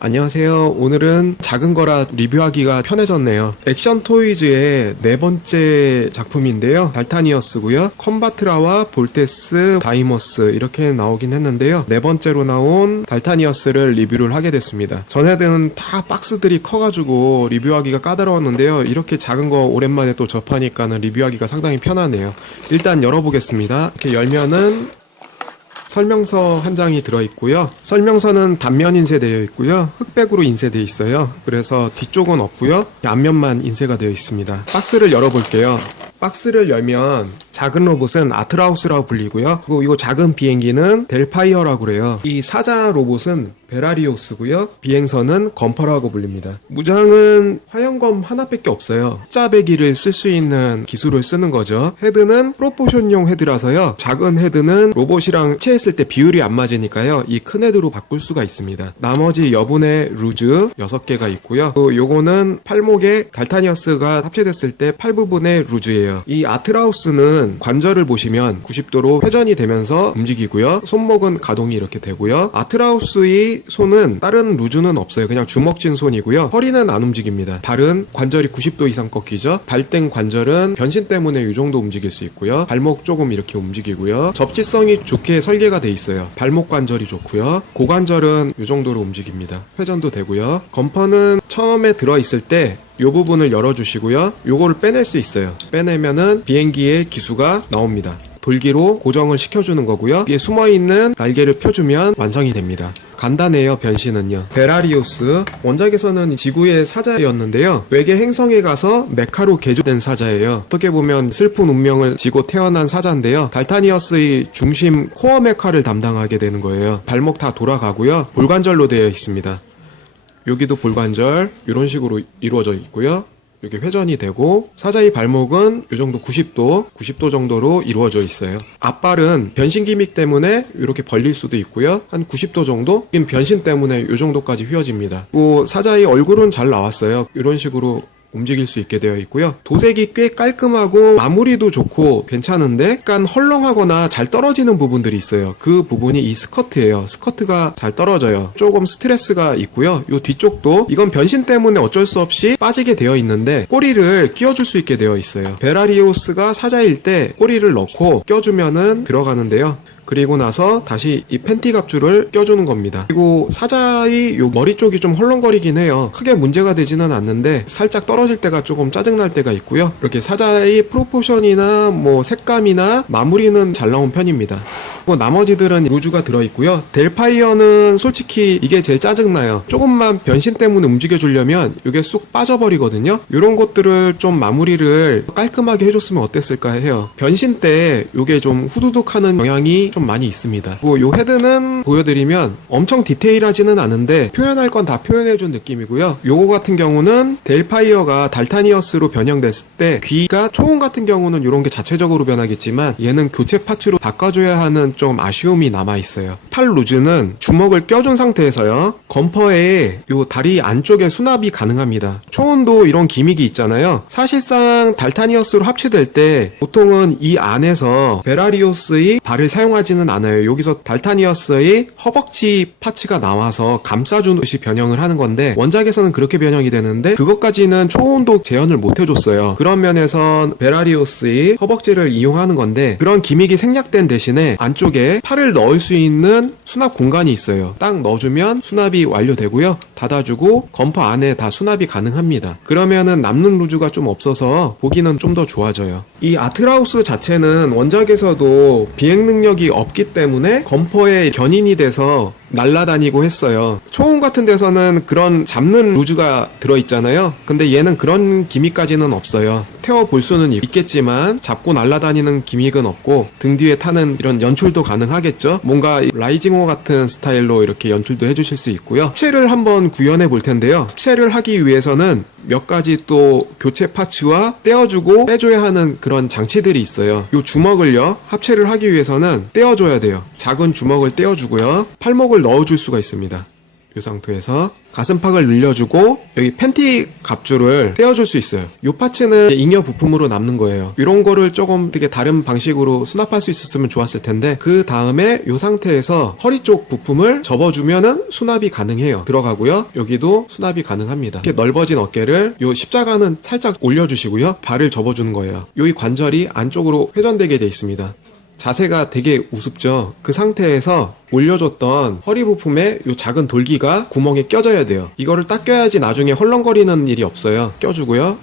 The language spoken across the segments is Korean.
안녕하세요. 오늘은 작은 거라 리뷰하기가 편해졌네요. 액션 토이즈의 네 번째 작품인데요. 달타니어스고요. 컴바트라와 볼테스, 다이머스 이렇게 나오긴 했는데요. 네 번째로 나온 달타니어스를 리뷰를 하게 됐습니다. 전에는 다 박스들이 커가지고 리뷰하기가 까다로웠는데요. 이렇게 작은 거 오랜만에 또 접하니까는 리뷰하기가 상당히 편하네요. 일단 열어보겠습니다. 이렇게 열면은 설명서 한 장이 들어있고요. 설명서는 단면 인쇄되어 있고요. 흑백으로 인쇄되어 있어요. 그래서 뒤쪽은 없고요. 앞면만 인쇄가 되어 있습니다. 박스를 열어볼게요. 박스를 열면 작은 로봇은 아트라우스라고 불리고요. 그리고 이 작은 비행기는 델파이어라고 그래요. 이 사자 로봇은 베라리오스고요. 비행선은 검퍼라고 불립니다. 무장은 화형검 하나밖에 없어요. 짜배기를 쓸 수 있는 기술을 쓰는 거죠. 헤드는 프로포션용 헤드라서요. 작은 헤드는 로봇이랑 체했을 때 비율이 안 맞으니까요. 이 큰 헤드로 바꿀 수가 있습니다. 나머지 여분의 루즈 6개가 있고요. 또 요거는 팔목에 달타니어스가 합체됐을 때 팔 부분의 루즈예요. 이 아트라우스는 관절을 보시면 90도로 회전이 되면서 움직이고요. 손목은 가동이 이렇게 되고요. 아트라우스의 손은 다른 루즈는 없어요. 그냥 주먹진 손이고요. 허리는 안 움직입니다. 발은 관절이 90도 이상 꺾이죠. 발등 관절은 변신 때문에 이 정도 움직일 수 있고요. 발목 조금 이렇게 움직이고요. 접지성이 좋게 설계가 돼 있어요. 발목 관절이 좋고요. 고관절은 이 정도로 움직입니다. 회전도 되고요. 검퍼는 처음에 들어있을 때 이 부분을 열어주시고요. 요거를 빼낼 수 있어요. 빼내면은 비행기의 기수가 나옵니다. 돌기로 고정을 시켜주는 거고요. 이게 숨어있는 날개를 펴주면 완성이 됩니다. 간단해요. 변신은요. 베라리오스, 원작에서는 지구의 사자였는데요. 외계 행성에 가서 메카로 개조된 사자예요. 어떻게 보면 슬픈 운명을 지고 태어난 사자인데요. 달타니어스의 중심 코어 메카를 담당하게 되는 거예요. 발목 다 돌아가고요. 볼관절로 되어 있습니다. 여기도 볼관절 이런 식으로 이루어져 있고요. 이렇게 회전이 되고 사자의 발목은 이 정도 90도 정도로 이루어져 있어요. 앞발은 변신 기믹 때문에 이렇게 벌릴 수도 있고요. 한 90도 정도? 변신 때문에 이 정도까지 휘어집니다. 또 사자의 얼굴은 잘 나왔어요. 이런 식으로 움직일 수 있게 되어 있고요. 도색이 꽤 깔끔하고 마무리도 좋고 괜찮은데 약간 헐렁하거나 잘 떨어지는 부분들이 있어요. 그 부분이 이 스커트예요. 스커트가 잘 떨어져요. 조금 스트레스가 있고요. 이 뒤쪽도 이건 변신 때문에 어쩔 수 없이 빠지게 되어 있는데 꼬리를 끼워줄 수 있게 되어 있어요. 베라리오스가 사자일 때 꼬리를 넣고 껴주면은 들어가는데요. 그리고 나서 다시 이 팬티 갑줄을 껴주는 겁니다. 그리고 사자의 요 머리 쪽이 좀 헐렁거리긴 해요. 크게 문제가 되지는 않는데 살짝 떨어질 때가 조금 짜증날 때가 있고요. 이렇게 사자의 프로포션이나 뭐 색감이나 마무리는 잘 나온 편입니다. 그리고 나머지들은 루즈가 들어있고요. 델파이어는 솔직히 이게 제일 짜증나요. 조금만 변신 때문에 움직여주려면 이게 쑥 빠져버리거든요. 이런 것들을 좀 마무리를 깔끔하게 해줬으면 어땠을까 해요. 변신 때 이게 좀 후두둑하는 영향이 좀 많이 있습니다. 그리고 이 헤드는 보여드리면 엄청 디테일하지는 않은데 표현할 건 다 표현해준 느낌이고요. 요거 같은 경우는 델파이어가 달타니어스로 변형됐을 때 귀가 초원 같은 경우는 이런 게 자체적으로 변하겠지만 얘는 교체 파츠로 바꿔줘야 하는 좀 아쉬움이 남아있어요. 팔 루즈는 주먹을 껴준 상태에서요. 검퍼에 요 다리 안쪽에 수납이 가능합니다. 초원도 이런 기믹이 있잖아요. 사실상 달타니어스로 합체될 때 보통은 이 안에서 베라리오스의 발을 사용하지는 않아요. 여기서 달타니어스의 허벅지 파츠가 나와서 감싸주듯이 변형을 하는 건데 원작에서는 그렇게 변형이 되는데 그것까지는 초온도 재현을 못 해줬어요. 그런 면에선 베라리오스의 허벅지를 이용하는 건데 그런 기믹이 생략된 대신에 안쪽에 팔을 넣을 수 있는 수납 공간이 있어요. 딱 넣어주면 수납이 완료되고요. 닫아주고 검퍼 안에 다 수납이 가능합니다. 그러면은 남는 루즈가 좀 없어서 보기는 좀 더 좋아져요. 이 아트라우스 자체는 원작에서도 비행 능력이 없기 때문에 검퍼에 견인이 돼서 날아다니고 했어요. 초원 같은 데서는 그런 잡는 루즈가 들어있잖아요. 근데 얘는 그런 기믹까지는 없어요. 태워볼 수는 있겠지만 잡고 날아다니는 기믹은 없고 등 뒤에 타는 이런 연출도 가능하겠죠. 뭔가 라이징호 같은 스타일로 이렇게 연출도 해주실 수 있고요. 합체를 한번 구현해 볼 텐데요. 합체를 하기 위해서는 몇 가지 또 교체 파츠와 떼어주고 빼줘야 하는 그런 장치들이 있어요. 이 주먹을요, 합체를 하기 위해서는 떼어줘야 돼요. 작은 주먹을 떼어주고요. 팔목을 넣어줄 수가 있습니다. 이 상태에서 가슴팍을 늘려주고 여기 팬티 갑줄을 떼어줄 수 있어요. 이 파츠는 잉여 부품으로 남는 거예요. 이런 거를 조금 되게 다른 방식으로 수납할 수 있었으면 좋았을 텐데, 그 다음에 이 상태에서 허리 쪽 부품을 접어주면은 수납이 가능해요. 들어가고요. 여기도 수납이 가능합니다. 이렇게 넓어진 어깨를 이 십자가는 살짝 올려주시고요. 발을 접어주는 거예요. 여기 관절이 안쪽으로 회전되게 돼 있습니다. 자세가 되게 우습죠. 그 상태에서 올려줬던 허리 부품에 이 작은 돌기가 구멍에 껴져야 돼요. 이거를 딱 껴야지 나중에 헐렁거리는 일이 없어요. 껴주고요.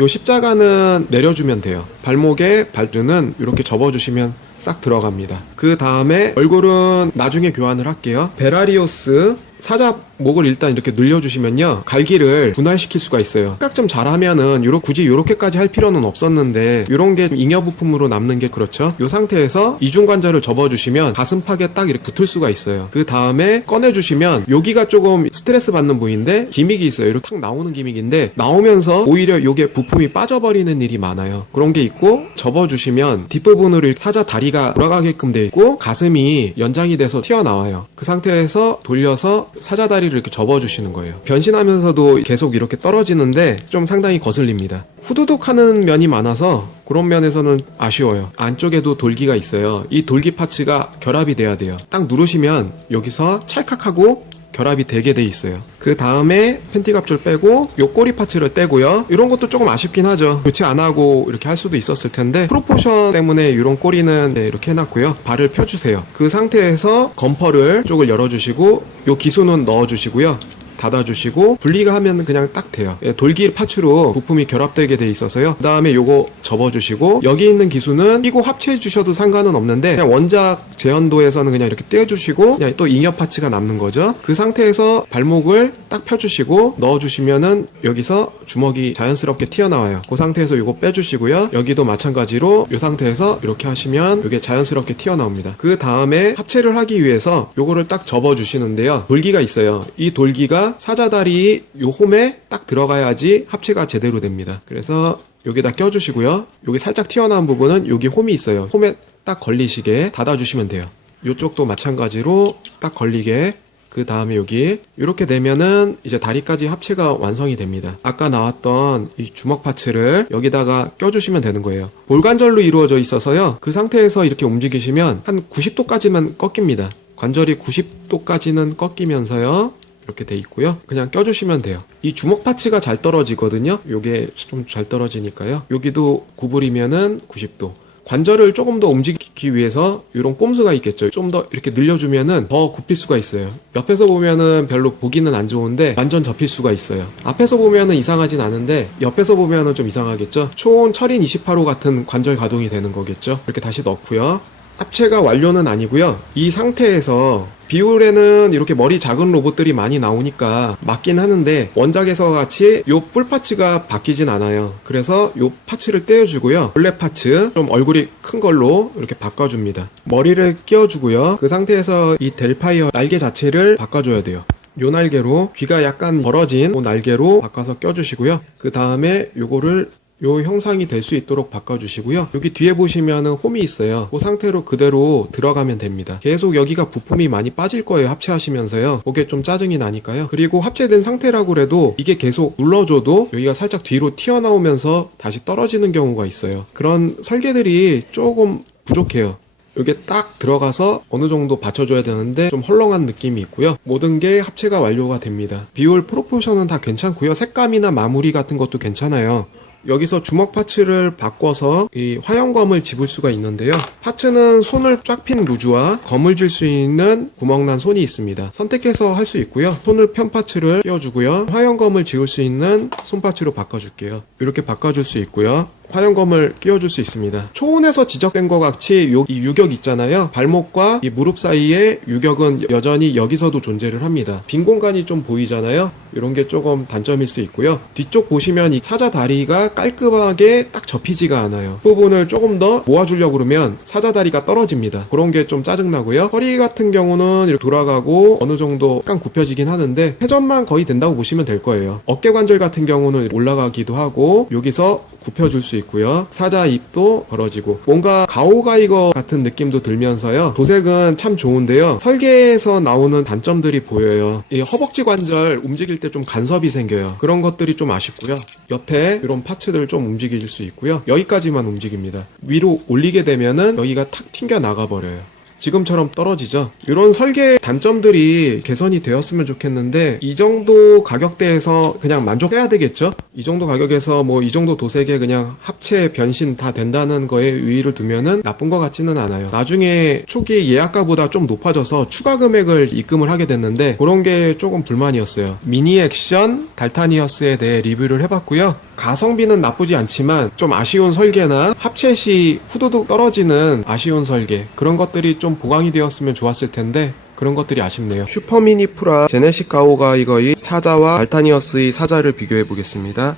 이 십자가는 내려주면 돼요. 발목에 발주는 이렇게 접어주시면 싹 들어갑니다. 그 다음에 얼굴은 나중에 교환을 할게요. 베라리오스 사자 목을 일단 이렇게 늘려주시면요, 갈기를 분할시킬 수가 있어요. 생각 좀 잘하면은 굳이 이렇게까지 할 필요는 없었는데, 이런 게 잉여 부품으로 남는 게 그렇죠. 이 상태에서 이중관절을 접어주시면 가슴팍에 딱 이렇게 붙을 수가 있어요. 그 다음에 꺼내주시면 여기가 조금 스트레스 받는 부위인데 기믹이 있어요. 이렇게 탁 나오는 기믹인데, 나오면서 오히려 이게 부품이 빠져버리는 일이 많아요. 그런 게 있고, 접어주시면 뒷부분으로 사자 다리가 돌아가게끔 되어 있고 가슴이 연장이 돼서 튀어나와요. 그 상태에서 돌려서 사자 다리를 이렇게 접어주시는 거예요. 변신하면서도 계속 이렇게 떨어지는데 좀 상당히 거슬립니다. 후두둑 하는 면이 많아서 그런 면에서는 아쉬워요. 안쪽에도 돌기가 있어요. 이 돌기 파츠가 결합이 돼야 돼요. 딱 누르시면 여기서 찰칵하고 결합이 되게 돼 있어요. 그 다음에 팬티 갑줄 빼고 요 꼬리 파츠를 떼고요. 이런 것도 조금 아쉽긴 하죠. 교체 안 하고 이렇게 할 수도 있었을 텐데, 프로포션 때문에 이런 꼬리는 이렇게 해놨고요. 발을 펴주세요. 그 상태에서 검퍼를 쪽을 열어주시고 요 기수는 넣어주시고요. 닫아주시고 분리가 하면 그냥 딱 돼요. 돌기 파츠로 부품이 결합되게 돼 있어서요. 그 다음에 요거 접어주시고, 여기 있는 기수는 끼고 합체해 주셔도 상관은 없는데, 그냥 원작 제연도에서는 그냥 이렇게 떼어주시고 그냥 또 잉여 파츠가 남는 거죠. 그 상태에서 발목을 딱 펴주시고 넣어주시면은 여기서 주먹이 자연스럽게 튀어나와요. 그 상태에서 요거 빼주시고요. 여기도 마찬가지로 이 상태에서 이렇게 하시면 이게 자연스럽게 튀어나옵니다. 그 다음에 합체를 하기 위해서 요거를 딱 접어주시는데요. 돌기가 있어요. 이 돌기가 사자다리 요 홈에 딱 들어가야지 합체가 제대로 됩니다. 그래서 여기다 껴주시고요. 여기 살짝 튀어나온 부분은 여기 홈이 있어요. 홈에 딱 걸리시게 닫아주시면 돼요. 이쪽도 마찬가지로 딱 걸리게. 그 다음에 여기 이렇게 되면은 이제 다리까지 합체가 완성이 됩니다. 아까 나왔던 이 주먹 파츠를 여기다가 껴주시면 되는 거예요. 볼관절로 이루어져 있어서요, 그 상태에서 이렇게 움직이시면 한 90도까지만 꺾입니다. 관절이 90도까지는 꺾이면서요 이렇게 돼 있고요. 그냥 껴주시면 돼요. 이 주먹 파츠가 잘 떨어지거든요. 요게 좀 잘 떨어지니까요. 여기도 구부리면은 90도. 관절을 조금 더 움직이기 위해서 이런 꼼수가 있겠죠. 좀 더 이렇게 늘려주면은 더 굽힐 수가 있어요. 옆에서 보면은 별로 보기는 안 좋은데 완전 접힐 수가 있어요. 앞에서 보면은 이상하진 않은데 옆에서 보면은 좀 이상하겠죠. 초온 철인 28호 같은 관절 가동이 되는 거겠죠. 이렇게 다시 넣고요. 합체가 완료는 아니고요. 이 상태에서 비올에는 이렇게 머리 작은 로봇들이 많이 나오니까 맞긴 하는데, 원작에서 같이 요 뿔 파츠가 바뀌진 않아요. 그래서 요 파츠를 떼어주고요. 원래 파츠 좀 얼굴이 큰 걸로 이렇게 바꿔줍니다. 머리를 끼워주고요. 그 상태에서 이 델파이어 날개 자체를 바꿔줘야 돼요. 요 날개로, 귀가 약간 벌어진 요 날개로 바꿔서 껴주시고요. 그 다음에 요거를 요 형상이 될 수 있도록 바꿔주시고요. 여기 뒤에 보시면은 홈이 있어요. 그 상태로 그대로 들어가면 됩니다. 계속 여기가 부품이 많이 빠질 거예요. 합체하시면서요. 그게 좀 짜증이 나니까요. 그리고 합체된 상태라고 해도 이게 계속 눌러줘도 여기가 살짝 뒤로 튀어나오면서 다시 떨어지는 경우가 있어요. 그런 설계들이 조금 부족해요. 이게 딱 들어가서 어느 정도 받쳐줘야 되는데 좀 헐렁한 느낌이 있고요. 모든 게 합체가 완료가 됩니다. 비올 프로포션은 다 괜찮고요. 색감이나 마무리 같은 것도 괜찮아요. 여기서 주먹 파츠를 바꿔서 이 화형검을 집을 수가 있는데요. 파츠는 손을 쫙 핀 루즈와 검을 줄 수 있는 구멍난 손이 있습니다. 선택해서 할 수 있고요. 손을 편 파츠를 끼워주고요. 화형검을 지울 수 있는 손 파츠로 바꿔줄게요. 이렇게 바꿔줄 수 있고요. 화형검을 끼워줄 수 있습니다. 초원에서 지적된 것 같이 이 유격 있잖아요. 발목과 이 무릎 사이에 유격은 여전히 여기서도 존재를 합니다. 빈 공간이 좀 보이잖아요. 이런 게 조금 단점일 수 있고요. 뒤쪽 보시면 이 사자 다리가 깔끔하게 딱 접히지가 않아요. 그 부분을 조금 더 모아주려고 그러면 사자 다리가 떨어집니다. 그런 게 좀 짜증나고요. 허리 같은 경우는 이렇게 돌아가고 어느 정도 약간 굽혀지긴 하는데 회전만 거의 된다고 보시면 될 거예요. 어깨 관절 같은 경우는 올라가기도 하고 여기서 굽혀줄 수 있고요. 사자 입도 벌어지고 뭔가 가오가이거 같은 느낌도 들면서요. 도색은 참 좋은데요. 설계에서 나오는 단점들이 보여요. 이 허벅지 관절 움직일 때 좀 간섭이 생겨요. 그런 것들이 좀 아쉽고요. 옆에 이런 파츠들 좀 움직일 수 있고요. 여기까지만 움직입니다. 위로 올리게 되면은 여기가 탁 튕겨 나가 버려요. 지금처럼 떨어지죠. 이런 설계 단점들이 개선이 되었으면 좋겠는데 이 정도 가격대에서 그냥 만족해야 되겠죠. 이 정도 가격에서 뭐 이 정도 도색에 그냥 합체 변신 다 된다는 거에 의의를 두면은 나쁜 것 같지는 않아요. 나중에 초기 예약가보다 좀 높아져서 추가 금액을 입금을 하게 됐는데 그런 게 조금 불만이었어요. 미니 액션 달타니어스에 대해 리뷰를 해봤고요. 가성비는 나쁘지 않지만 좀 아쉬운 설계나 합체 시 후두둑 떨어지는 아쉬운 설계, 그런 것들이 좀 보강이 되었으면 좋았을 텐데 그런 것들이 아쉽네요. 슈퍼미니 프라 제네식 가오가이거의 사자와 달타니어스의 사자를 비교해 보겠습니다.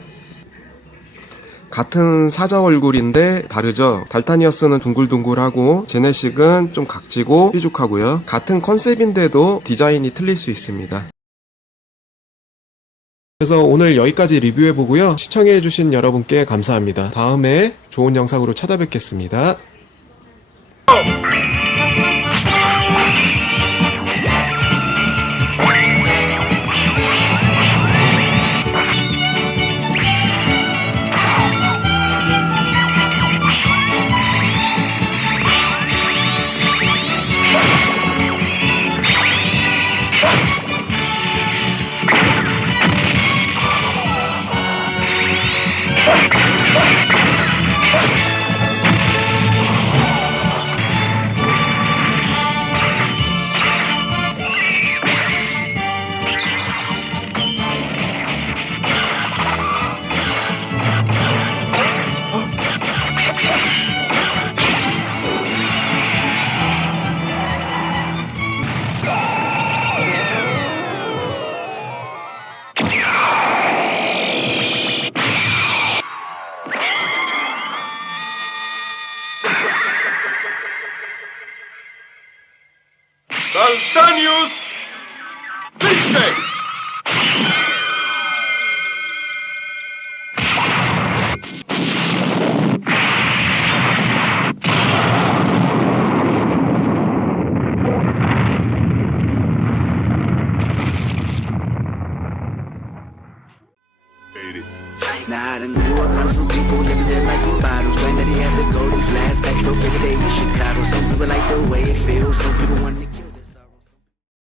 같은 사자 얼굴인데 다르죠. 달타니어스는 둥글둥글하고 제네식은 좀 각지고 삐죽하고요. 같은 컨셉인데도 디자인이 틀릴 수 있습니다. 그래서 오늘 여기까지 리뷰해보고요. 시청해주신 여러분께 감사합니다. 다음에 좋은 영상으로 찾아뵙겠습니다. Daltanius Vince! Now I done grew up around some people living their life in bottles. Granddaddy had the golden flask, back door every day in Chicago. Some people like the way it feels, some people want to kill.